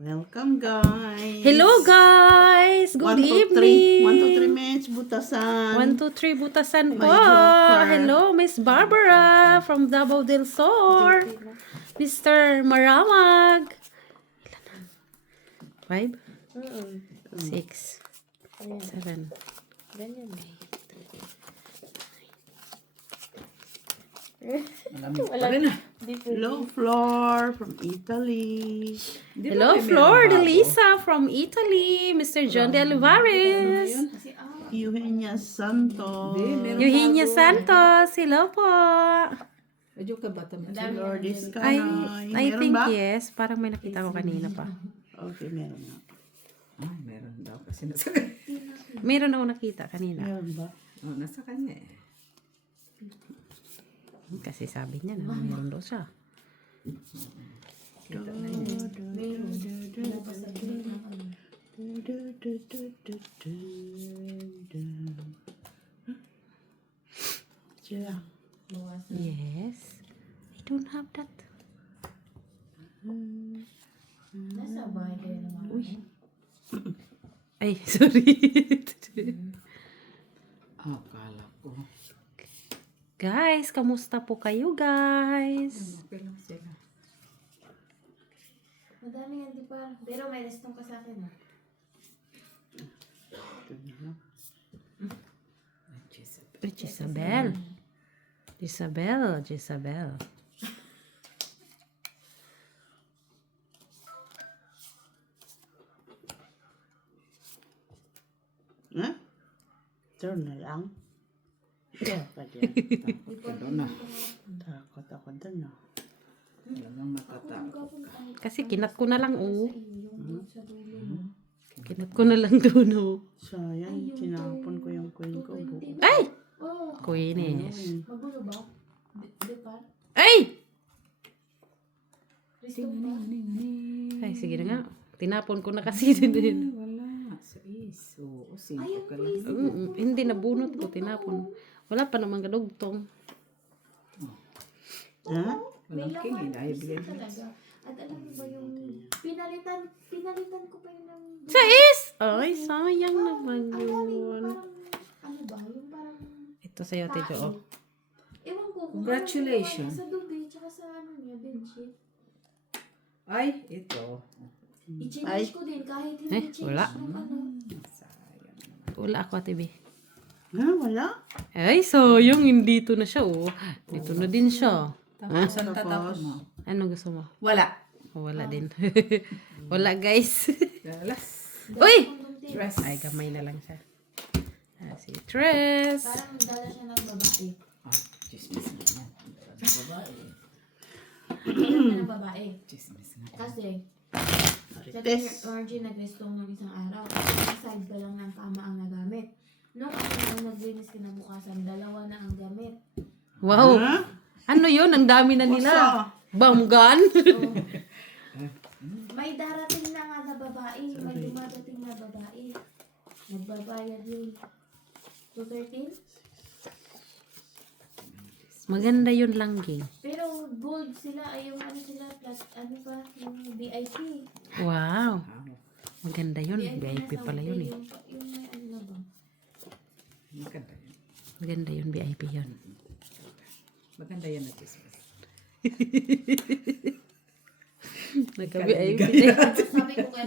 Welcome, guys. Hello guys! Good 1, 2, 3. evening! 1, 2, 3 minutes, butasan. 1, 2, 3 butasan May po! joker. Hello, Miss Barbara from Davao del Sur. Mr. Maramag. 5, 6, 7, Ganyan. Malamig pa rin ah. Hello, Flor from Italy. Hello, Flor de Lisa from Italy. Mr. John de Olivares. Eugenia Santos. Eugenia Santos. Hello po. Medyo ka bata mo. Lourdes I Canoy. think ba? yes. Parang may nakita ko kanina pa. Okay, meron na. Ah, meron daw kasi nasa kanya. Meron ako nakita kanina. Meron ba? Oh, nasa kanya eh. Kasi sabi niya na meron daw siya. Kita na yun. Sila. Yes. I don't have that. Nasa bahay kayo naman. Uy. Ay, sorry. Ah, kala ko. Guys, kamusta po kayo guys? Okay lang sila. Madami yan, di ba? Pero may restong ka sa akin, ha? Jezabel. Jezabel. Jezabel. Ha? Turn na lang. Dapat yan. Takot ka doon ah. Takot ako dun, ah. Talagang natatakot. Kasi kinat ko na lang oh. Kinat ko na lang doon oh. Sayang, tinapon ko yung coin ko. Buo. Ay! Oo. Kuinis. Magulo ba? Di ba? Ay! Restong ba? Ay, sige na nga. Tinapon ko na kasi din. Wala. Sa iso. O, Ayun sino ka po, lang. Hindi nabunot ko, tinapon. Wala pa namang gadugtong. Ha? May Walang king laman. eh. Ayaw bigay Isa talaga. At alam mo ba yung pinalitan ko pa yun ng... Sa is! Ay, sayang naman Ang daming yun. parang, ano ba? Yung parang... Ito sa'yo, Ate Jo. Oh. Ewan ko kung Congratulations. ano ginawa niya sa dubi, tsaka sa ano niya, bedsheet. Ay, ito. I-change ko din kahit hindi Eh, change wala. ng ano. Sayang. Wala ako, Ate B. Ha? Wala? Ay, sayang. Dito na siya, oh. Dito na din siya. Tapos, ang tatapon mo? Ano gusto mo? Wala. Oh, wala din. Wala, guys. Galas. Uy! Dress. Ay, gamay na lang siya. Ah, si Tres. Parang dala siya ng babae. Ah, chismis na yan. Babae. Dala siya ng babae. Chismis na. Kasi, sabi ni Marites. Margie nag-restong ng isang araw. Side pa lang ng kama ang nagamit. Nung ako nang naglinis kinabukasan, dalawa na ang gamit. Wow. Ha? Ano yun? Ang dami na nila. Basta. Bamgan. So, may darating na nga na babae. May dumadating na babae. Nagbabayad yun. 213? Maganda yun langging. Pero gold sila, ay yung ano sila, plus ano pa, yung VIP. Wow. Ah, Maganda yun. VIP na pala yun eh. Yung may ano na ba? maganda yan. Maganda yun. VIP yun. Maganda yan na chismis. Nagka-VIP. Tapos sabi ko kay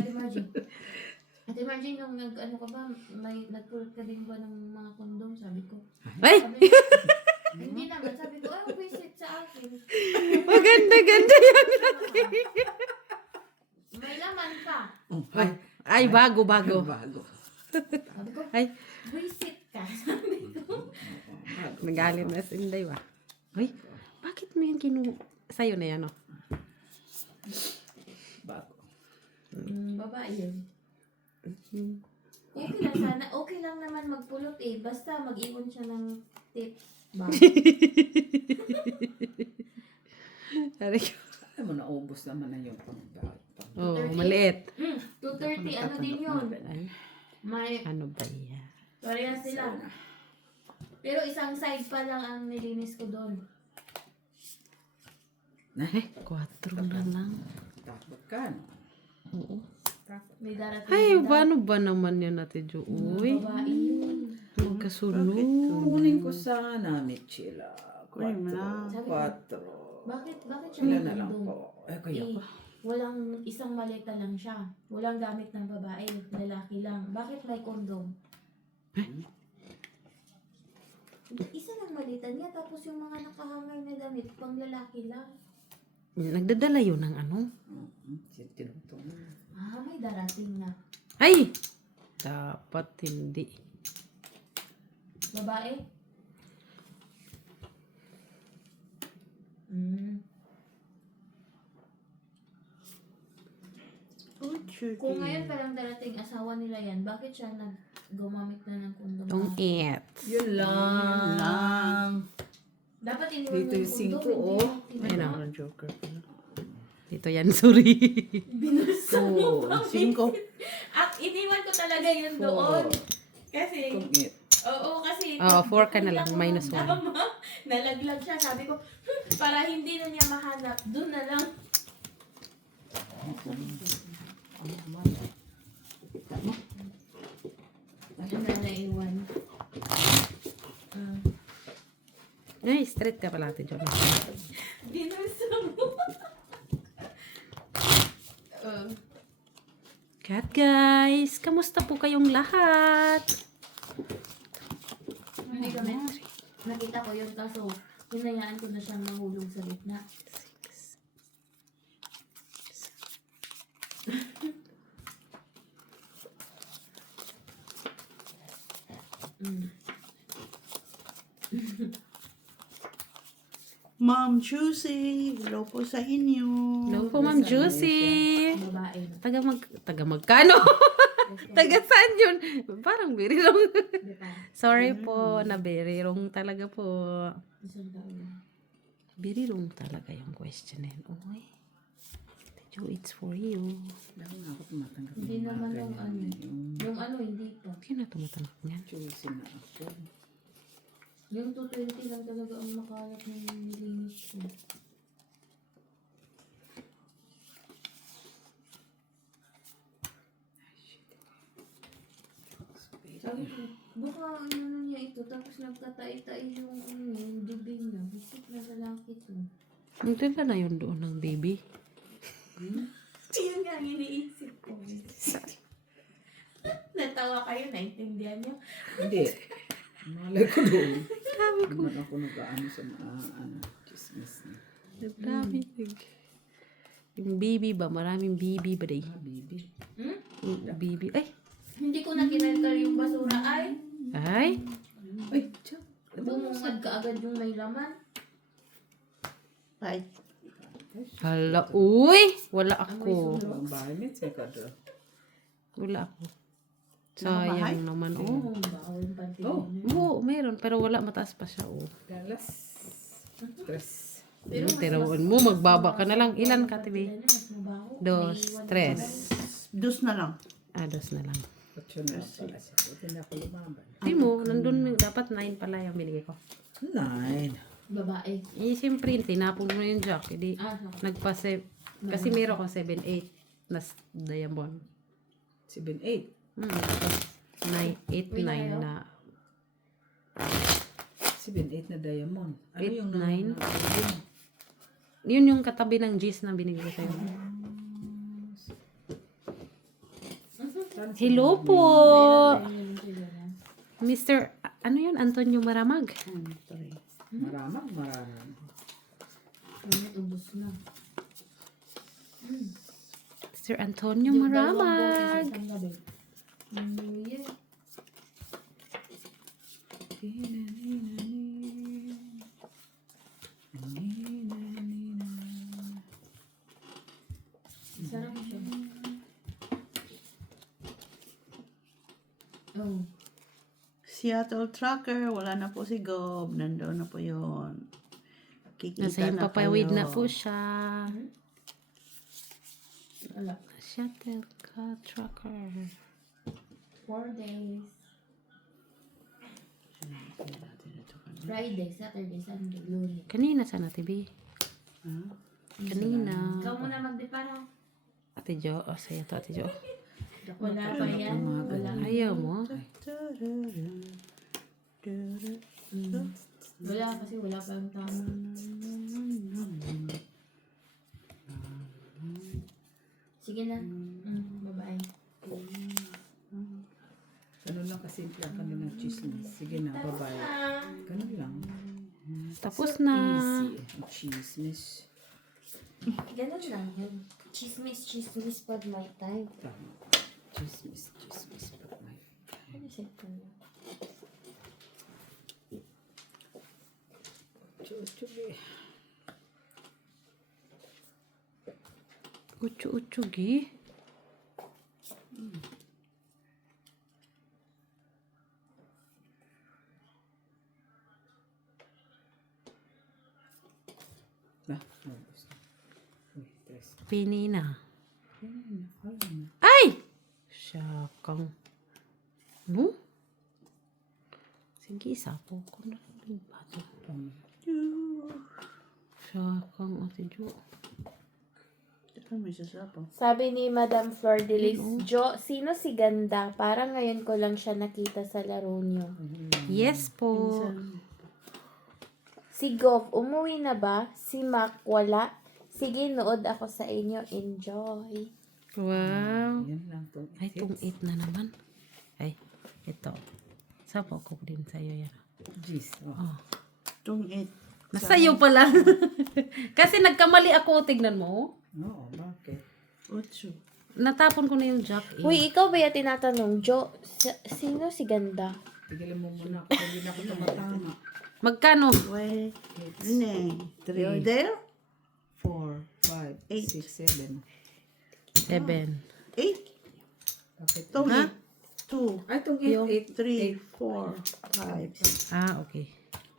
Ate Margie, nung nag-ano ka ba, may nagpulot ka din ba ng mga kondom? Sabi ko. Ay! Sabi, hindi naman. Sabi ko, ay, visit sa akin. Maganda-ganda yan. May laman pa. Ay, ay bago. Bago. Sabi ko, Ay, visit ka. Sabi ko. nagalit na si Inday ba? Ay, bakit mo yan sa'yo na yan, oh? Bago. Babae yun. Okay lang sana. Okay lang naman magpulot eh. Basta mag-iwan siya ng tip. Ba? Sabi ko, Alam mo, naubos naman na yung pang-bawat. oh, maliit. 230, ano din yun? Ay, May, ano ba yan? pareha sila. Pero isang side pa lang ang nilinis ko doon. Eh, 4 na lang. Takot ka, no? Oo. May darating Ay, na paano ba naman yan natin, Jo? Uy, babae yun. magkasunod. Kunin ko sana, Michila. Kunin mo na. Sabi ko, 4. bakit siya Ilan may na lang kondom? po? Eh, kaya Eh, walang isang maleta lang siya. Walang gamit ng babae, lalaki lang. Bakit may kondom? Isa lang maleta niya, tapos yung mga nakahangay na damit, pang lalaki lang. Nagdadala yun ng ano? tinutong. Ah, may darating na. Ay! Dapat hindi. Babae? Hmm. Oh, Judy. Kung ngayon pa lang darating asawa nila yan, bakit siya gumamit na ng kondom? Tong it. Yun lang. Dapat iniwan Dito mo yung yung kondom, 5, oh. hindi Ayun mo na. Ang joker pala. Dito yan, sorry. binulsa mo pa. 5. Iniwan ko talaga yun doon. Kasi, Kungit. oo, kasi. Oo, 4 ka na lang, Nakita ko minus ng 1. tama. Nalaglag siya. Sabi ko, para hindi na niya mahanap, doon na lang. Ano na naiwan? Ay, straight ka pala ate, Jo. Binulsa mo. Kat guys, kamusta po kayong lahat? Hindi kami. Nakita ko yun, kaso hinayaan ko na siyang mahulog sa gitna. Ma'am Juicy, hello po sa inyo. Hello po, Ma'am Juicy. Babae. Taga magkano? Taga saan yun? Parang birirong. Di ba? Sorry po, na birirong talaga po. Isang taon. Birirong talaga yung question na yun. Uy, Jo, it's for you. Dahil nga ako tumatanggap. Hindi ng mga naman yung ganyan. ano. Yung ano, hindi pa. Sino tumatanggap niyan? Choosy na ako. Yung 220 lang talaga ang makalat ng limit ko. Sabi ko, baka ano niya ito, tapos nagtatai-tai yung ano niya, yung dibig niya. Bisip na lalaki to. Nagdala na yun doon ng baby. Yun nga ang iniisip ko. Natawa kayo, naintindihan niyo? Hindi. Malay ko doon. Hindi man ako nag-ano sa mga chismis niya. Marami. Yung baby ba? Maraming baby ba day? Baby. Hmm? Yung baby. Ay! Hindi ko na kinalkal yung basura ay. Ay! Ay, tiyan. Bumungad ka agad yung may laman. Bye. Hala, uy! Wala ako. Ang bahay niya, tsaka doon. Wala ako. Nakabahay? Sayang naman, oh. Oo, bawal panty. Oh. Oo, meron. Pero wala, mataas pa siya, oh. Dalas. Tres. Tirawon mo, magbaba ka na lang. Ilan ka, tibi? Mas mabaho. Dos, May iwan tres. pa. Dus na lang. Dos na lang. 8 na lang pala siya. Buti na ako lumaban. Di mo, nandun, dapat 9 pala yung binigay ko. 9. Babae. Eh, siyempre, tinapon mo na yung jack. Hindi, Ah, nagpa-7. Kasi meron ko 7-8 na diamond. 7-8. Tapos 8-9 na. 7-8 na diamond. Ano 8, yung 9? yun? Yun yung katabi ng G's na binigay ko sa'yo. Hello po! ayun sila na. Mr. Ano yun? Antonio Maramag. Sorry. Maramag, maramag. Ano, ubos na. Mr. Antonio Yung dalawang bote sa Maramag. isang gabi. New Year. Sarap siya. Oh. Seattle Trucker, wala na po si Gob. Nandoon na po yun. Kikita Nasa yung na papawid kayo. na po siya. Wala. Shuttle car trucker. 4 days. Friday, Saturday, Sunday, Lunes. Kanina sana, TV. Ha? Kanina. Ikaw muna magdepara. Ate Jo. O, sa'yo to, Ate Jo. Wala pa yan. Wala. Ayaw mo? Wala kasi wala pa yung tama. Sige na. Bye-bye. Ganun lang kasimple ang kanilang chismis. Sige na, bye-bye. Ganun lang. Tapos na. Easy. Ang chismis. Ganun lang yun. Chismis pag may time. Tama. Chismis. Pag may. Ano siya ito? Chuchubi. Ucu-ucugi. Na, nabos na. Uy, tres. Pini na. Hala na. Ay! Syakang. No? Sige, sapo ko na. Ano ba ito? Syakang, Ate Jo. Ito may sasapaw. Sabi ni Madam Flor de Lis, Jo, sino si Ganda? Parang ngayon ko lang siya nakita sa laro niyo. Yes po. Si Gov, umuwi na ba? Si Mac, wala. Sige, nood ako sa inyo. Enjoy. Wow. Yan lang to. Ay, itong 8 na naman. Ay, ito. Sapo ko din sa'yo yan. Jeez. Oh. Oh. Itong 8. Nasa'yo pala. Kasi nagkamali ako. Tignan mo. Oo, bakit? 8. Natapon ko na yung jack. Uy, ikaw ba yung tinatanong? Jo, sino si Ganda? Tigilan mo muna ako. Hindi na ako tumatama. Magkano? Wait. Rene. 3. You're there? 4, 5, 6, 7. 7. 8. Bakit? Itong Ha? 2. Ay, itong Yung 8, 3, 4, 5. Ah, okay.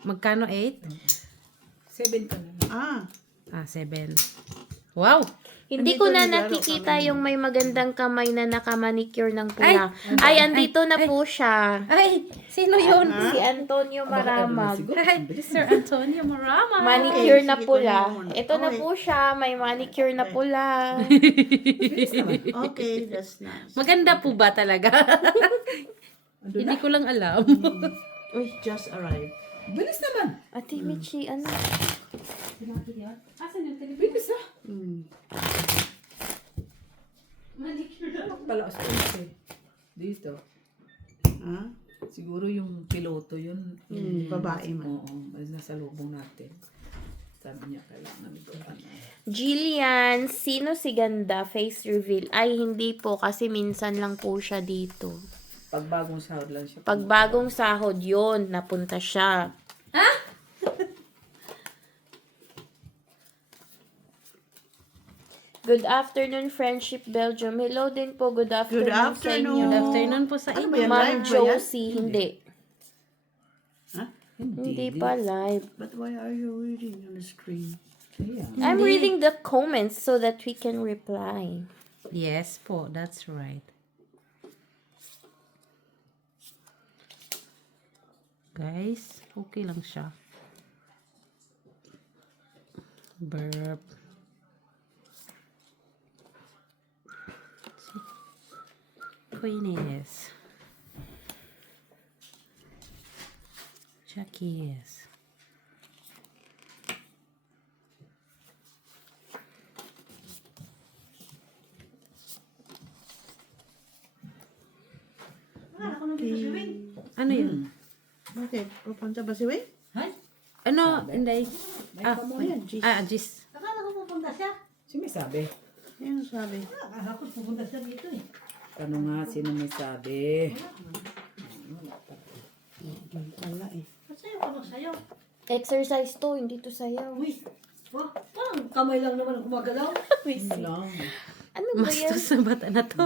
Magkano 8? 7 ka na. 7. Wow! Hindi Andito ko na naglaro nakikita kami. yung may magandang kamay na nakamanicure ng pula. Ay, andito na po siya. Ay! Sino yun? Si Antonio Maramag. Ay, Sir Antonio Marama. Manicure na sige, pula. kunin mo muna. Ito na Okay. po siya. May manicure na pula. Okay, that's nice. Maganda po ba talaga? Hindi ko lang alam. Uy, Just arrived. Bilis naman. Ate Michi, ano? Asan yung television? Bilis ah. Pala sa dito. Ha? Siguro yung piloto yun. Babae man. Oo, nasa lubong natin. Sabi niya kailangan ito. Jillian, sino si Ganda? Face reveal. Ay, hindi po. Kasi minsan lang po siya dito. Pag bagong sahod lang siya. Pag bagong sahod yun, napunta siya. Good afternoon, Friendship Belgium. Hello din po. Good afternoon, sa inyo. Good afternoon po sa Ano inyo. ba yan? Ma'am Live ba yan? Josie, hindi. Hindi pa live. But why are you reading on the screen? Yeah. I'm reading the comments so that we can reply. Yes po, that's right. Guys, okay lang siya. Burp. Queenies. Jackies. Ano yun? Bakit? Pupunta ba si Wayne? Ano? Hindi. Ah, Ayan, jeez. Gis. Sino may sabi? Yan ang sabi. Ano nga, sino may sabi? Wala eh. Exercise to, hindi to sayaw. Kamay lang naman ang gumagalaw. Ano lang. Ano ba yan? Mastos na bata na to.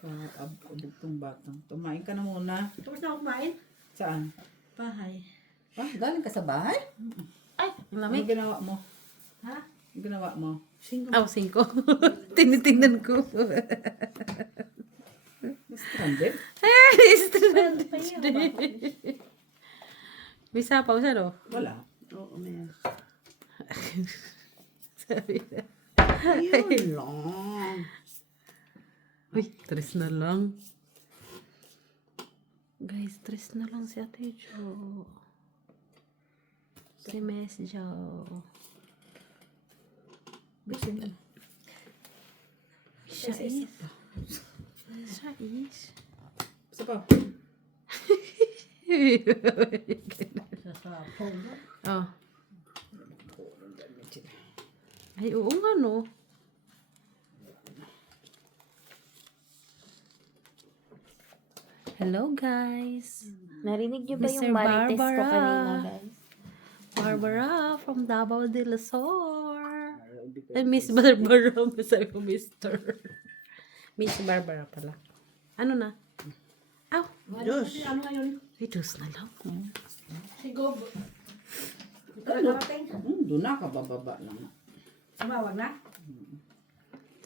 Nakakabog tong batang. Tumain ka na muna. Tapos na ako kumain. Saan? Bahay. Ah, galing ka sa bahay? Ay, ang Ano lamig. ginawa mo? Ha? Ano ginawa mo? Oh, 5. Tinitingnan ko. Stranded? May sapaw siya, no? Wala. Oo, man. Sabi na. Ayun lang. Uy, 3 na lang. Guys, 3 na lang si Ate Jo. Si Miss Jo. Bisin na. Siya is. Siya is. Isa pa. Sa phone mo. Oh. Ay, oo nga no. Hello guys. Narinig niyo ba Mr. yung marites ko Barbara. kanina, guys? Barbara from Davao del Sur. Miss Barbara. Masabi ko Mr. Miss Barbara pala. Ano na? Aw. Diyos. Ano ngayon? Ay, dos na lang. Si Gob. Nakarating. Doon na ka bababa lang. Tumawag na?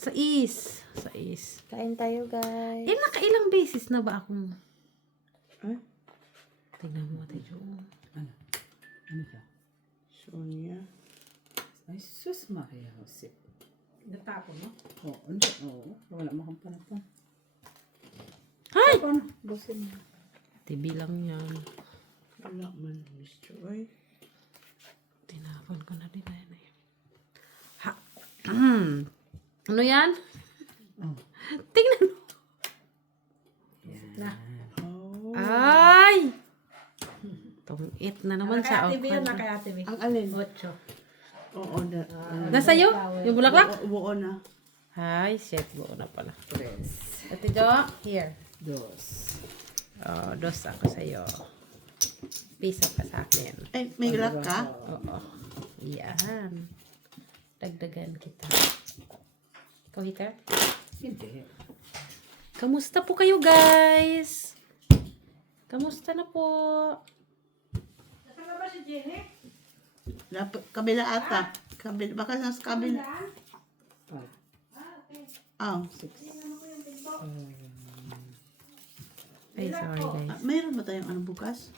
Sa is. Sa is. Kain tayo, guys. Eh, nakailang beses na ba akong... Ay, Tingnan mo, Ate Jo. Ano? Ano siya? Sonia. Ay, sus Maria Jose. Natapon, no? Oo, hindi. Oo. Wala mo kang panatan. Ay! Ano? Busin mo. TV lang yan. Wala man, Mr. Oy. Tinapon ko na din na yan. Ha? Ano yan? Oh. Tingnan mo. Na. Oh. Ay! Tungit na naman sa Naka-ATV yun, outcome. naka-ATV. Ang alin? 8. Oo, na. Nasa iyo? Yung bulaklak? Buo na. Ay, shit. Buo na pala. Tres. Ate Jo, here. Dos. Oh, dos ako sa iyo. Piso ka sa akin. Ay, may rat ka? Oo. Yan. Dagdagan kita. Ikaw, Hika? Hindi. Kamusta po kayo, guys? Kamusta na po? Nasaan na ba si Jenny? Kabila ata. Kabila, baka nasa kabila. Five. Ah, Six. Ay, sorry, guys. mayroon ba tayong ano bukas?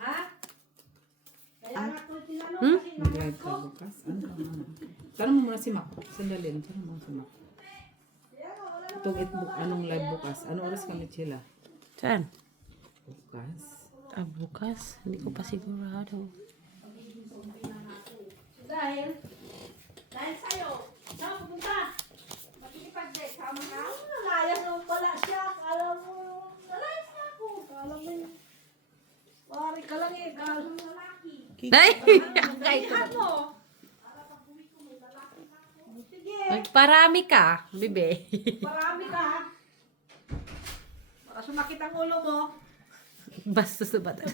Ha? Kaya nga ito tinanong Hmm? kasi Mag-live ka bukas. Ano ka ano? Tanong mo muna si Mac. Sandali. Tanong mo si Mac. Itong anong live bukas? Ano oras kami sila? Saan? Bukas. Ah, bukas? Hindi ko pa sigurado. dahil sa'yo. Saan mo pupunta? Makikipag-date. Sama ka? Nalayas naman pala siya. Kala mo, nalayas na ako. Kala mo yun. Pari ka lang eh. Kala mo lalaki. Ay! Kaihan mo. Sige. Magparami ka, bibe. Marami ka. Baka sumakit ang ulo mo. Basta sa bata.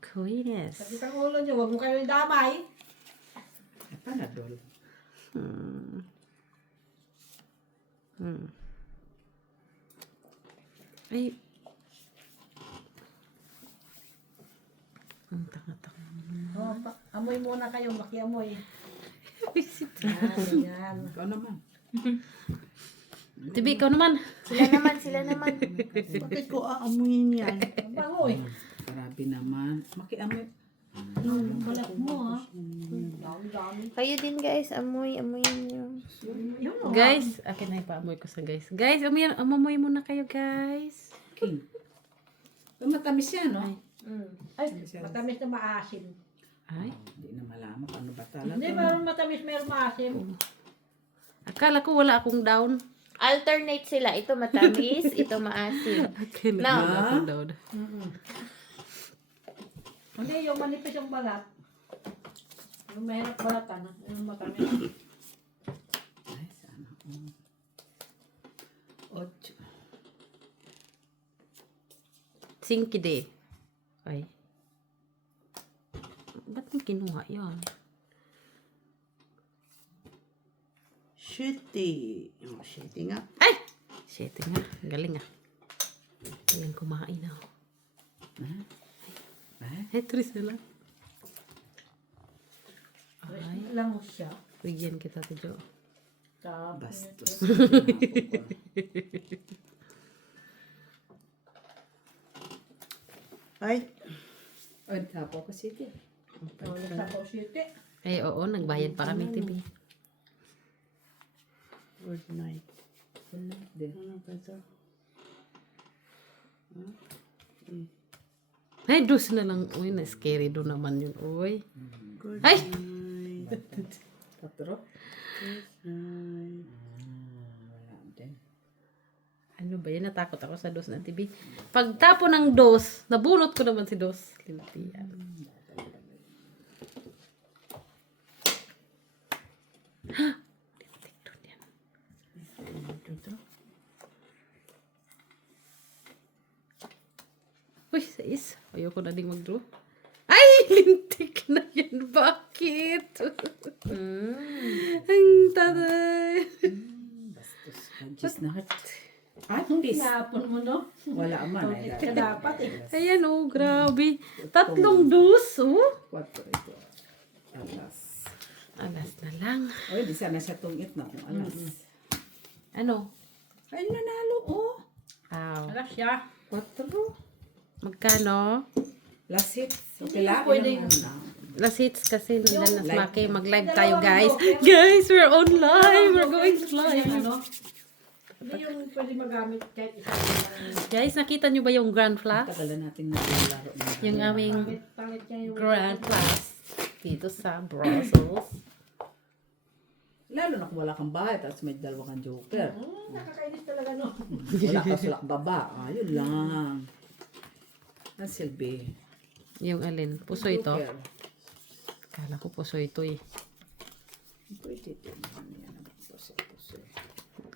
Queeness. Sakit ang ulo niyo. Huwag mo kayo damay. Panadol. Ay. Ang tanga-tanga. Oh, amoy muna kayo. Makiamoy. Visit. Yan. Ikaw naman. Tibi, ikaw naman. Sila naman. Bakit ko aamuyin yan? Ang bango eh. Grabe naman. Makiamoy. Balat mo ha. Dami-dami. Kayo din, guys. Amoy-amoyin nyo. Yun o. Guys, akin na ipaamoy ko sa guys. Guys, amoy muna kayo, guys. King. Matamis siya, no? Ay, matamis na maasim. Ay, Hindi na malaman kung ano ba talaga. Hindi, meron matamis, meron maasim. akala ko wala akong down. Alternate sila. Ito matamis, ito maasim. Akala No. ko wala akong down. Hindi, yung manipis yung balat. Yung mahirap balatan. Yung matamis. Ay, sana. Ocho. 5 de. Ay. Ba't mo kinuha yan? Shitty. Oh, shitty nga. Ay! Shit nga. Galing ah. Ayan, kumain na ako. Ay, Tris na lang. Ay, Lang siya. bigyan kita, Tijo. Tapos, bastos. Ay, Ay, tapo ko sige. sa City. Eh, oo, nagbayad pa kami, TV. Good night. Din. Ano ba ito? Ay, dos na lang. Uy, na-scary doon naman yun. Uy. Good Ay! night. 4? Good night. Wala din. Ano ba yan? Natakot ako sa dos ng TV. Pagtapo ng dos, nabunot ko naman si dos. Lintian. Lintik doon yan. Ito. Uy, sais. Ayoko na ding mag-draw. Ay, lintik na yan. Bakit? Ang tatay. Bastos. Just na heart. Artist. Napon mo, no? Wala man. Ka dapat eh. Ayan, oh, grabe. Tatlong dos, oh. 4 ito. Alas. Alas na lang. Ay, di sana siya tungit na kung alas. Ano? Ay, nanalo, oh. Wow. Alas siya. 4. Magkano? Last hit. Okay lang. Pwede. Last hits kasi nandun na Live. smaki. Mag-live tayo, guys. Guys, we're on live. We're going live. Ano? Hindi yung pwede magamit kahit isa. Guys, nakita nyo ba yung Grand Plus? Tagal na natin naglalaro. Yung aming Pangit kayo. Grand Plus dito sa Brussels. Lalo na kung wala kang bahay, tapos may dalawa kang joker. Nakakainis talaga, no? Wala ka sulak baba. Ayun lang. Ang silbi. Yung alin? Puso ito? Joker. Kala ko puso ito eh. Pwede din. Yan ang puso.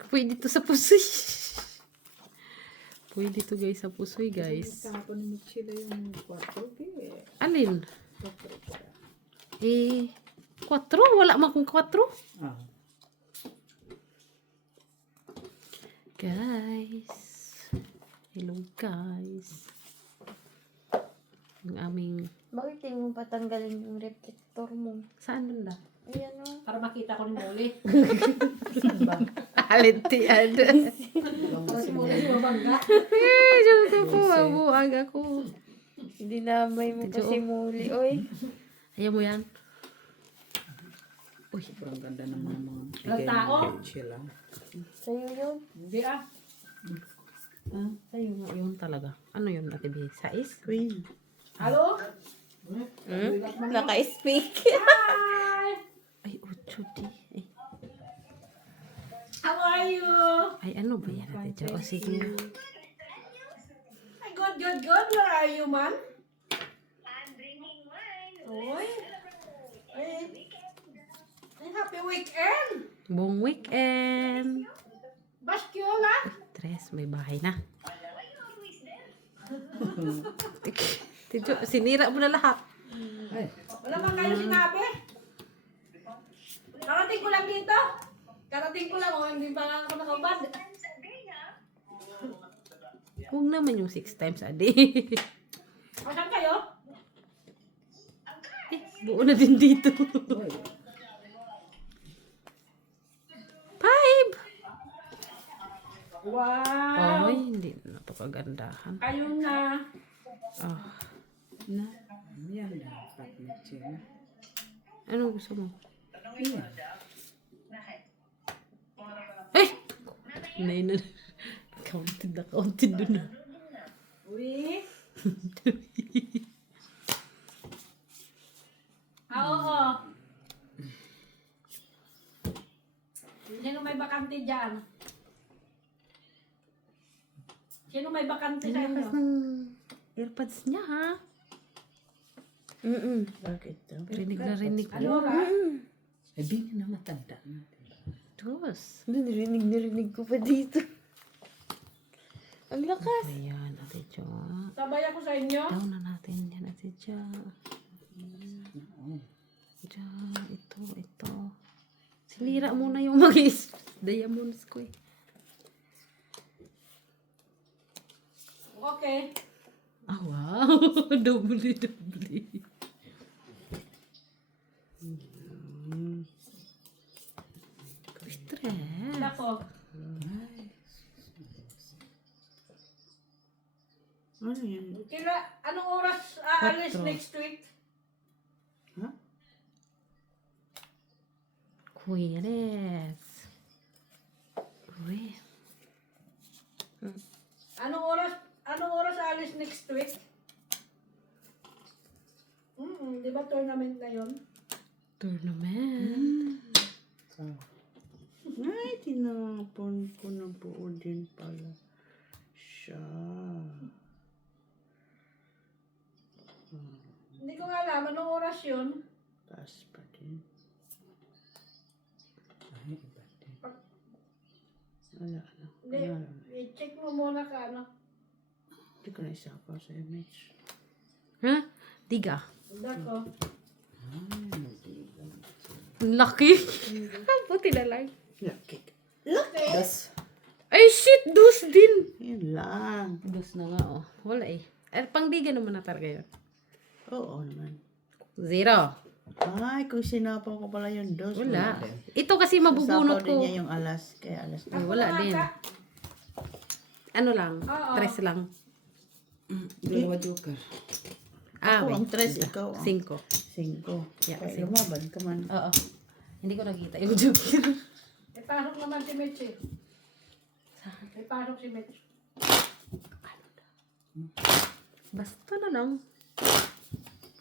Pwede to sa pusoy. Pwede to guys sa pusoy guys. Kahapon ni Michelle yung 4. Okay. Alin? 4. Eh, 4? Wala man kung 4. Ah. Guys. Hello guys. Yung aming... Bakit di mo patanggalin yung reflector mo? Saan banda? Ayan o. Para makita ko ni Molly. Alintian. Para si Molly mabangga. Eh, Diyos ko po. Abuag ako. Dinamay mo pa si Muli, oy. Ayaw mo yan? Uy. Sobrang ganda naman ng mga Walang tao? ni Michelle. Ah. Sa'yo yun. Hindi ah. Sa'yo nga yun talaga. Ano yun, Ate B? Sais? Queen. Halo? Naka-speak. Ay, 8 di. Ay, How are you? ay, ano ba yan, Ate Jo? O, sige nga. Ay, good. Where are you, man? I'm bringing wine. Oy. Ay, happy weekend. Buong weekend. Baskyola. Tres, may bahay na. Tijo, sinira mo na lahat. Ay, Wala bang kayo sinabi? Karating ko lang dito. Karating ko lang. O, hindi pa ako nakabad. Huwag naman yung 6 times a day. Asan kayo? Eh, buo na din dito. oy. 5! Wow. Ay, hindi na to kagandahan. Kayo na. Oh, Na. Yan dapat Michelle. ano gusto mo? Yan. Eh! Nay na. Counted doon na. Uy. Oo. Sino may bakante dyan? Sino may bakante sa inyo? Lakas ng earpads niya, ha? Bakit daw? Rinig na rinig ko. Ano ba? Ay, bini na matanda natin. Dos. Narinig ko pa dito. Ang lakas. Ayan, Ate Jo. Sabay ako sa inyo. Down na natin yan, Ate Jo. Jo, ito. Sinira muna yung mga diamonds ko eh. Okay. Ah, wow. Double. Stress. Nako. Ano yan? Anong oras aalis Quatro. next week? Ha? Huweres. Uy. Anong oras alis next week? Di ba tournament na yun? Tournament. Ay, tinapon ko na buo din pala siya. Hindi ko nga alam anong oras yun. Taas pa din. Ay, iba din. Wala na. Hindi, i-check mo muna ka ano. Hindi ko na isapaw sa image. Ha? Diga. Dako. Ang laki. Buti na lang. Lucky. Das. Ay, shit! Dos din. Yun lang. Dos na nga, oh. Wala eh. Pang diga naman na talaga yun. Oo naman. 0. Ay, kung sinapaw ko pala yung dos. Wala. Ito kasi mabubunot Sapaw din ko. niya yung alas. Kaya alas Ay, wala din. Ano lang? Oo. 3 lang. Dalawa joker. Ah, Ako, wait. ang 3, ikaw ang 5. 5. Yeah, Kaya 5. lumaban ka man. Oo. Hindi ko nakita yung joker. Ipasok naman si Mitch eh. Ipasok si Mitch. Basta na lang.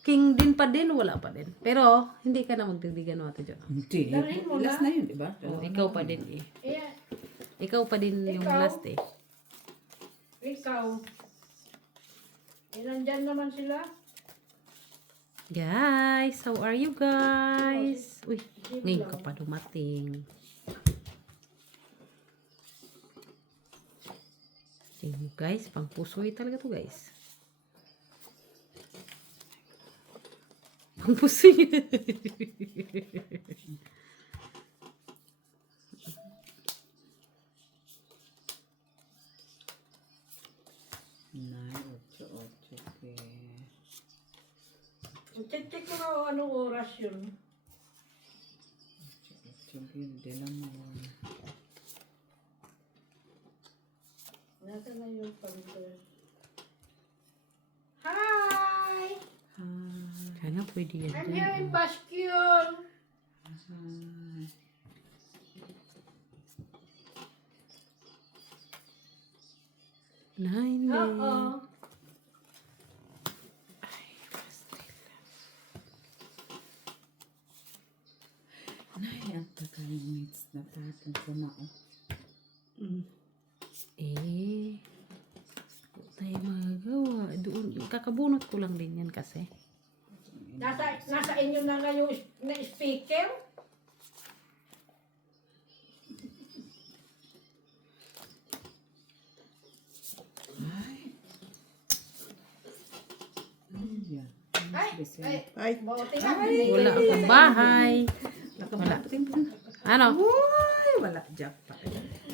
King din pa din, wala pa din. Pero, hindi ka na magdidigan mo, Ate Jo. Hindi. Dalhin mo Last na. na yun, di ba? Oh, ikaw pa din eh. Eh, Ikaw pa din yung Ikaw? last eh. ikaw. Eh, nandyan naman sila. Guys, how are you guys? Uy, ngayon ka pa dumating. Tingnan nyo guys, pang pusoy talaga to guys. Pang pusoy. Nine, ocho, ke. Check ko na anong oras yun. Ocho, ke. Delamon. Nasa na yung pang-tour. Hi! Kaya pwede yan. I'm here in Bascule. Nine Oo. Nay, ang tagal minutes na tapon ko na. Oh. Eh, wala tayo magagawa. Doon, kakabunot ko lang din yan kasi. Nasa inyo na nga yung na speaker. Yan. Ay! Ay! Ay, Buti nga. Wala akong bahay. Wala. Ano? Uy, wala. Jackpot.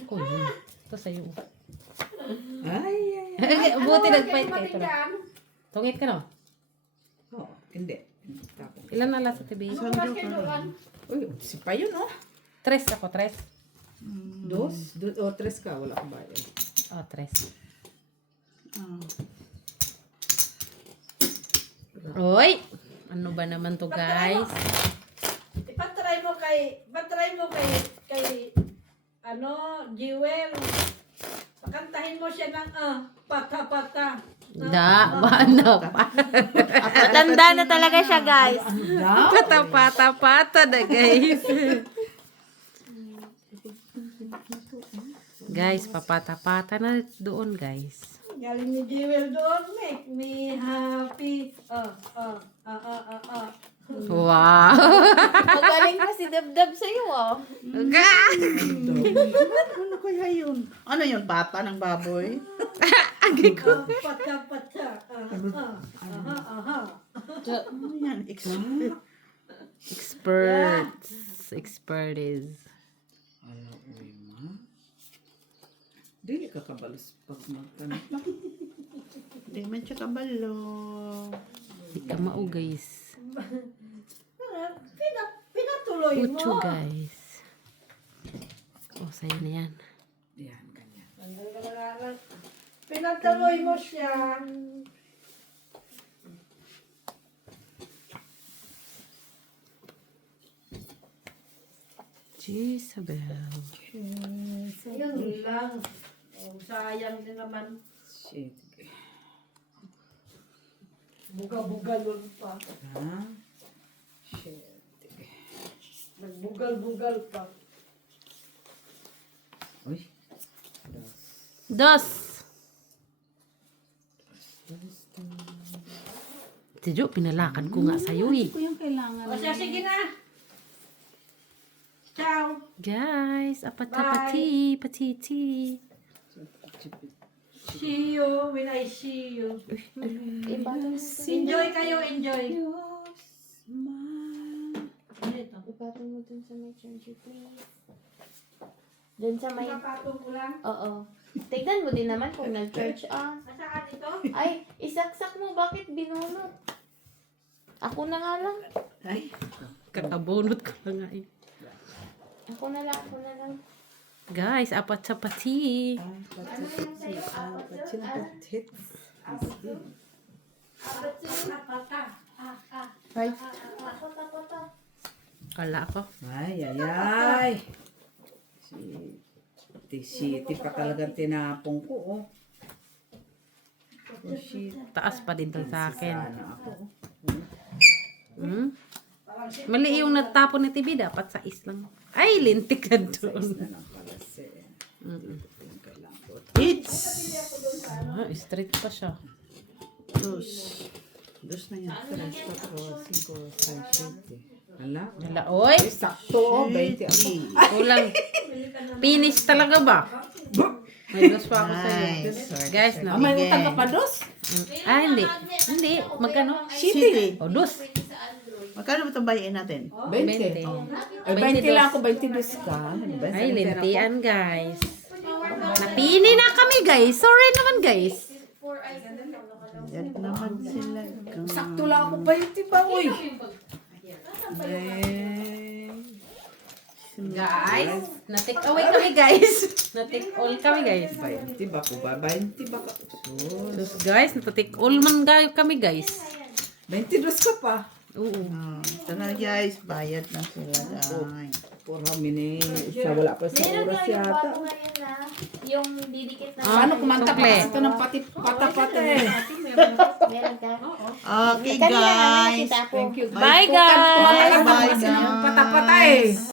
Ko yun. Ito sa'yo. Ay, ay, ay. Buti Ano, nag-fight kayo ka ito na. matinggan? Tungit ka no? Oo, hindi. Tapon. Ilan na lang sa TV? Ano oras kayo doon? Uy, si pa yun, oh. 3 ako, 3. Dos? O, tres ka. Wala ka bayad. Oh, 3. Oy! Ano ba naman to guys? Ipatry mo kay Jewel. Pakantahin mo siya ng pata-pata. Ano pa? Matanda na talaga siya, guys. Pata-pata na guys. Guys, papata-pata na doon guys. Galing ni Jewel doon. Make me happy. Wow! Magaling pa si Dabdab sa'yo, oh. ano kaya yun? Ano yun? Bata ng baboy? Pata-pata. Ano yan? Expertise. Ala, uy, ma. Dili ka kabalos pag magtanong. Hindi man siya kabalo. Di ka mao guys. Pinatuloy mo. Ucho guys. Oh, sa'yo na yan. Yan, ganyan. Pinatuloy mo siya. Jezabel. Yun lang. Oh, sayang din naman. Shit. Bugal-bugal pa. Ha? Shit. Nagbugal-bugal pa. Uy. Dos. Tiyo, pinalakad ko nga sa'yo eh. Ito yung kailangan. O siya, sige na. Ciao. Guys, apati, patiti. See you when I see you. Enjoy kayo, enjoy. Ipatong mo dun sa may charger, please. Dun sa may... Papatong ko lang. Oo. Tignan mo din naman kung nag-charge on. Nasaan dito? Ay, isaksak mo. Bakit binunot? Ako na nga lang. Ay. Kakabunot ko lang nga eh. Ako na lang. Guys, apat sa pati. Right. Kala ko. Ay, ay, ay. Siti pa talagang tinapong ko, oh. Oh, shit. Taas pa din to sa akin. Sana ako. Hmm? Mali yung natapon ni TV. Dapat sa lang. Ay, lintik na doon. Na lang pala siya. Kailangan ko. It's Ah, straight pa siya. dos. Dos na yan. 3, 4, 5, 6, 7. Hala. Wala, oy. Ay, sakto, oh. 20 ako. Kulang. Finish talaga ba? May dos pa ako sa'yo. Nice. Guys, no. May utang ka pa, dos? Ah, hindi. Hindi. Magkano? City. O, dos. Magkano ba itong bayain natin? 20. 20. Ay, 20 lang ako, 22 ka. Ay, lintian, guys. Napini na kami, guys. Sorry naman, guys. Yan naman sila. Sakto lang ako, 20 ba, uy? Guys, na-take away kami, guys. Na-take all kami, guys. 20 ba ko ba? 20 ba ka? Sus, guys, na-take all man kami, guys. 22 ka pa. Oo. Tara guys, bayad na sila guys. For how many? Isa wala pa sa Meron oras nga yung yata. bago ngayon na. Yung didikit na. Paano kumanta sukle. pa ito ng pata-pata eh? Meron ka? Okay Kanina namin guys. nakita ko. Thank you. Bye, guys. Kumanta ka Bye, kasi ng guys. pata-pata eh.